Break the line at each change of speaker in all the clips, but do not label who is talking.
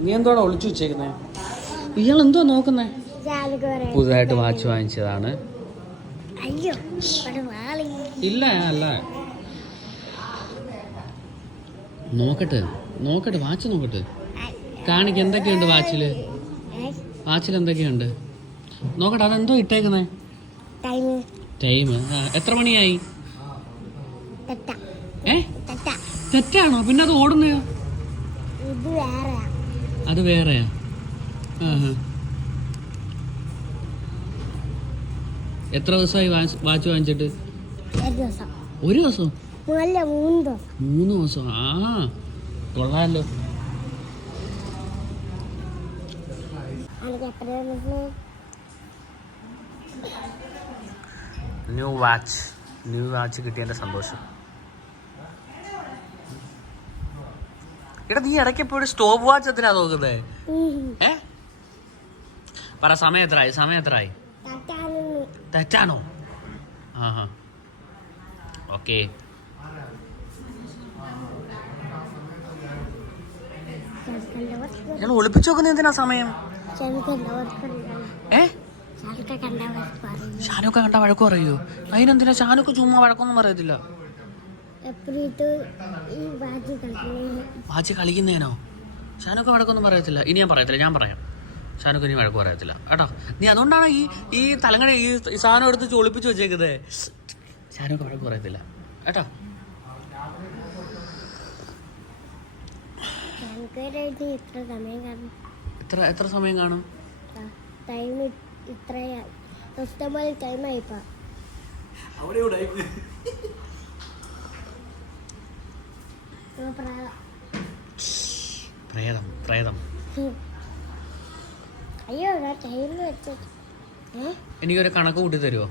നീ എന്തോടാ ഒളിച്ചു വെച്ചേക്കുന്നേ? ഇയാൾ എന്തോ നോക്കുന്നേ? പുതുതായിട്ട് വാച്ച് വാങ്ങിച്ചതാണ്. ഇല്ല അല്ല. നോക്കട്ടെ നോക്കട്ടെ വാച്ച് നോക്കട്ടെ. കാണിക്ക് എന്തൊക്കെയുണ്ട് വാച്ചിൽ? വാച്ചിൽ എന്തൊക്കെയുണ്ട്? നോക്കട്ടെ അതെന്തോ ഇട്ടേക്കുന്നേ?
ടൈം
ടൈം എത്ര മണിയായി? ഏ?
തെറ്റ.
തെറ്റാണോ? പിന്നെ അത് ഓടുന്നയോ? അത് വേറെയാ. എത്ര ദിവസമായി വാച്ച് വാങ്ങിച്ചിട്ട്?
ഒരു ദിവസം. മൂന്ന് ദിവസം.
ആ
കൊള്ളാലോ.
New watch. ന്യൂ വാച്ച് കിട്ടിയതിന്റെ സന്തോഷം. എടാ നീ ഇടയ്ക്ക് എപ്പോഴും സ്റ്റോപ്പ് വാച്ച് എത്രയാ നോക്കുന്നേ? ഏ? പറ സമയം എത്രയായി സമയം എത്രയായി തെറ്റാണോ? ആ ഹാ ഓക്കെ. ഞാൻ ഒളിപ്പിച്ചു നോക്കുന്ന എന്തിനാ സമയം? ഏ? ഷാനൊക്കെ കണ്ട വഴക്ക് പറയൂ. അതിനെന്തിനാ ഷാനൊക്കെ ചുമ്മാ വഴക്കൊന്നും പറയത്തില്ല
എപ്പോഴും ഇത് ഈ ബാജി കളിക്കുന്നത്
വാച്ച് കളിക്കുന്നതിനോ. ഷാനൊക്കെ വഴക്കൊന്നും പറയത്തില്ല. ഇനി ഞാൻ പറയത്തില്ല. ഞാൻ പറയാം. ഷാനൊക്കെ ഇനി വഴക്ക് പറയത്തില്ല. കേട്ടോ? നീ അതുകൊണ്ടാണ് ഈ ഈ തലങ്ങടെ ഈ സാധനം എടുത്ത് ചൊളിപ്പിച്ച് വെച്ചേക്കുന്നത് ഷാനൊക്കെ വഴക്ക് പറയത്തില്ല. കേട്ടോ? എത്ര എത്ര സമയം കാണും?
ടൈം ഇത്രയായി ഇഷ്ടംപോലെ ടൈമായിപ്പോ
പ്രേതം പ്രേതം
അയ്യോ ഏ
എനിക്കൊരു കണക്ക് കൂട്ടി തരുമോ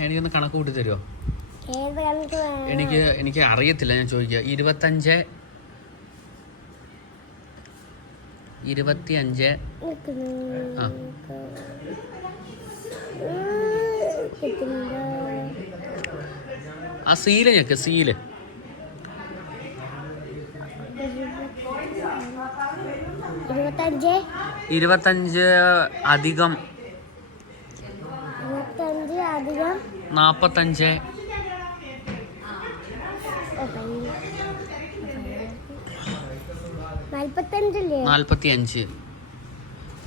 എനിക്കൊന്ന് കണക്ക് കൂട്ടി തരുമോ എനിക്ക് എനിക്ക് അറിയത്തില്ല ഞാൻ ചോദിക്കുക ഇരുപത്തഞ്ച് ഇരുപത്തി അഞ്ച് ആ. ആ സീല ഞക്ക് സീൽ.
ഇരുപത്തഞ്ച്?
അധികം.
നാപ്പത്തഞ്ച്.
നാൽപ്പത്തി അഞ്ച്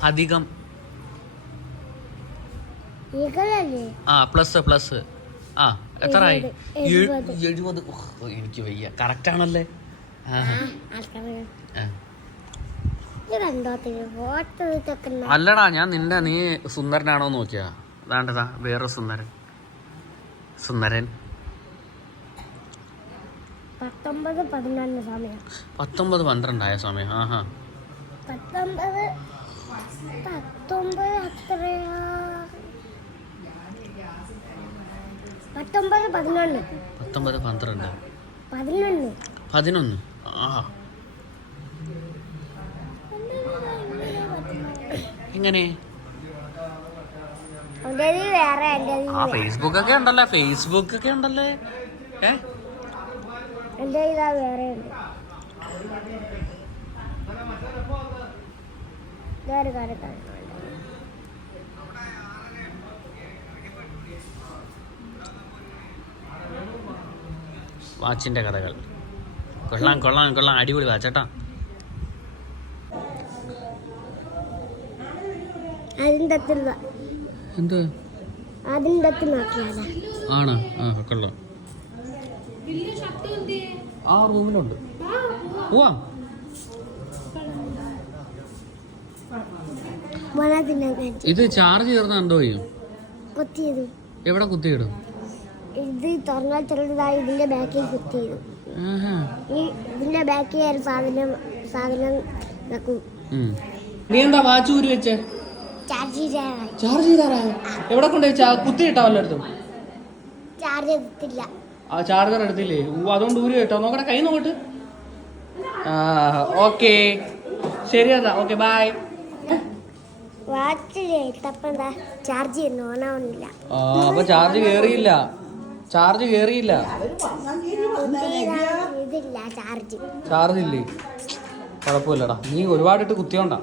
അധികം. ആ പ്ലസ് പ്ലസ്. ആ എത്രയായി?
എഴുപത്.
എനിക്ക് വയ്യ. കറക്റ്റ് ആണല്ലേ? അല്ലടാ ഞാൻ നിന്റെ നീ സുന്ദരനാണോ നോക്കിയാ. അതാണ്ടതാ വേറെ സുന്ദരൻ. സുന്ദരൻ.
പത്തൊമ്പത് പതിനൊന്ന് സമയം.
പത്തൊമ്പത് പന്ത്രണ്ടായ സമയം. ആഹാ.
പത്തൊമ്പത് പത്തൊമ്പത് അത്രയാ. പത്തൊമ്പത് പതിനൊന്ന്.
പത്തൊമ്പത് പന്ത്രണ്ട്.
പതിനൊന്ന്.
പതിനൊന്ന്? ആ. എങ്ങനെ? ആ ഫേസ്ബുക്ക് ഒക്കെ ഉണ്ടല്ലേ ഫേസ്ബുക്ക് ഒക്കെ ഉണ്ടല്ലേ? ഏ?
വേറെ
വാച്ചിന്റെ കഥകൾ. കൊള്ളാം കൊള്ളാം കൊള്ളാം. അടിപൊളി വാച്ചേട്ടാ എന്ത്? ആണ്? ആ കൊള്ളാം. ആ റൂമിലുണ്ട്. പോവാം. ഇത് ചാർജ് ചെയ്യർന്ന എന്തോ ചെയ്യും?
കുത്തിയത്
എവിടെ കുത്തിയിടും?
ഇത് തുറന്നാൽ ചെറുതായി ഇതിന്റെ ബാക്കിൽ കുത്തിയത്
ചെയ്തു.
ഈ ഇതിന്റെ ബാക്കിൽ ഒരു സാധനം സാധനം വെക്കും.
നീ എന്താ വാച്ച് ഊരി വെച്ചേ?
ചാർജ് ചെയ്യാനായി
ചാർജ് ചെയ്താറായോ എവിടെ കൊണ്ടുപോയി വല്ലയിടത്തും?
ചാർജ് എടുത്തില്ല.
ആ ചാർജർ എടുത്തില്ലേ? അതുകൊണ്ട് ഊരി കേട്ടോ നോക്കട്ടെ കൈ നോക്കട്ട്. ആ ഓക്കെ. ശരി എന്നാ ഓക്കെ ബൈ
വാച്ച് ചെയ്തപ്പോൾ ചാർജ് ഓണാവുന്നില്ല
ആ അപ്പൊ ചാർജ് കേറിയില്ല. ചാർജ് കേറിയില്ല. ചാർജ് ഇല്ലേ? കുഴപ്പമില്ലടാ. നീ ഒരുപാടിട്ട് കുത്തിയോണ്ടാ.